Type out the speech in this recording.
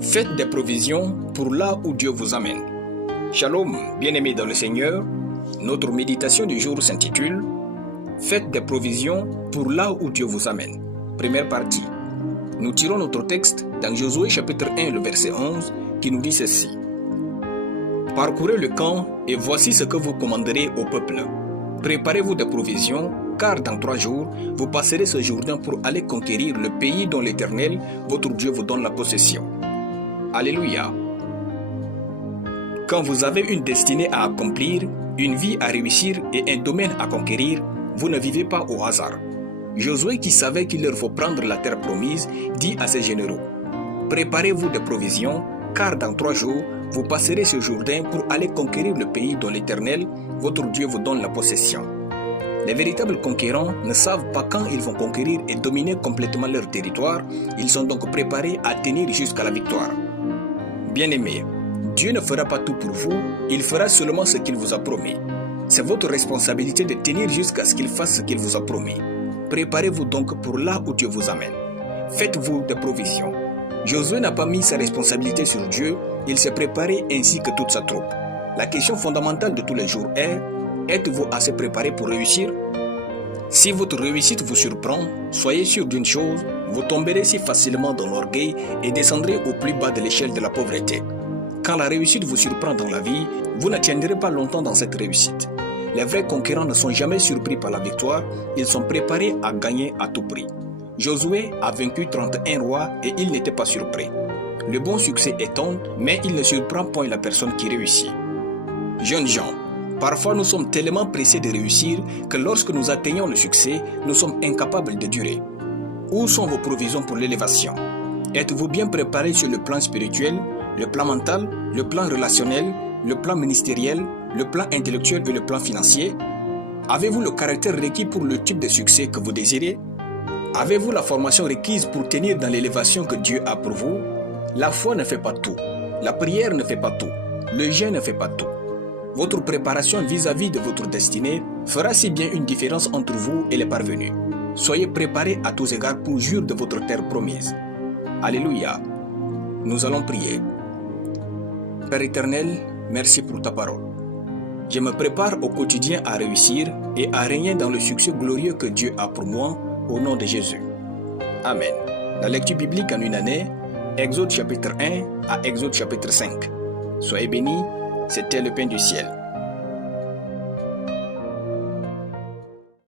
Faites des provisions pour là où Dieu vous amène. Shalom, bien-aimés dans le Seigneur. Notre méditation du jour s'intitule « Faites des provisions pour là où Dieu vous amène ». Première partie. Nous tirons notre texte dans Josué chapitre 1, le verset 11, qui nous dit ceci. « Parcourez le camp et voici ce que vous commanderez au peuple. Préparez-vous des provisions, car dans 3 jours, vous passerez ce Jourdain pour aller conquérir le pays dont l'Éternel, votre Dieu, vous donne la possession. » Alléluia. Quand vous avez une destinée à accomplir, une vie à réussir et un domaine à conquérir, vous ne vivez pas au hasard. Josué, qui savait qu'il leur faut prendre la terre promise, dit à ses généraux, « Préparez-vous des provisions, car dans 3 jours, vous passerez ce Jourdain pour aller conquérir le pays dont l'Éternel, votre Dieu, vous donne la possession. » Les véritables conquérants ne savent pas quand ils vont conquérir et dominer complètement leur territoire, ils sont donc préparés à tenir jusqu'à la victoire. Bien-aimés, Dieu ne fera pas tout pour vous, il fera seulement ce qu'il vous a promis. C'est votre responsabilité de tenir jusqu'à ce qu'il fasse ce qu'il vous a promis. Préparez-vous donc pour là où Dieu vous amène. Faites-vous des provisions. Josué n'a pas mis sa responsabilité sur Dieu, il s'est préparé ainsi que toute sa troupe. La question fondamentale de tous les jours est, êtes-vous assez préparé pour réussir? Si votre réussite vous surprend, soyez sûr d'une chose, vous tomberez si facilement dans l'orgueil et descendrez au plus bas de l'échelle de la pauvreté. Quand la réussite vous surprend dans la vie, vous ne tiendrez pas longtemps dans cette réussite. Les vrais conquérants ne sont jamais surpris par la victoire, ils sont préparés à gagner à tout prix. Josué a vaincu 31 rois et il n'était pas surpris. Le bon succès étonne, mais il ne surprend point la personne qui réussit. Jeunes gens, parfois nous sommes tellement pressés de réussir que lorsque nous atteignons le succès, nous sommes incapables de durer. Où sont vos provisions pour l'élévation? Êtes-vous bien préparé sur le plan spirituel, le plan mental, le plan relationnel, le plan ministériel, le plan intellectuel et le plan financier? Avez-vous le caractère requis pour le type de succès que vous désirez? Avez-vous la formation requise pour tenir dans l'élévation que Dieu a pour vous? La foi ne fait pas tout, la prière ne fait pas tout, le jeûne ne fait pas tout. Votre préparation vis-à-vis de votre destinée fera si bien une différence entre vous et les parvenus. Soyez préparés à tous égards pour jouir de votre terre promise. Alléluia. Nous allons prier. Père éternel, merci pour ta parole. Je me prépare au quotidien à réussir et à régner dans le succès glorieux que Dieu a pour moi, au nom de Jésus. Amen. La lecture biblique en une année, Exode chapitre 1 à Exode chapitre 5. Soyez bénis, c'était le pain du ciel.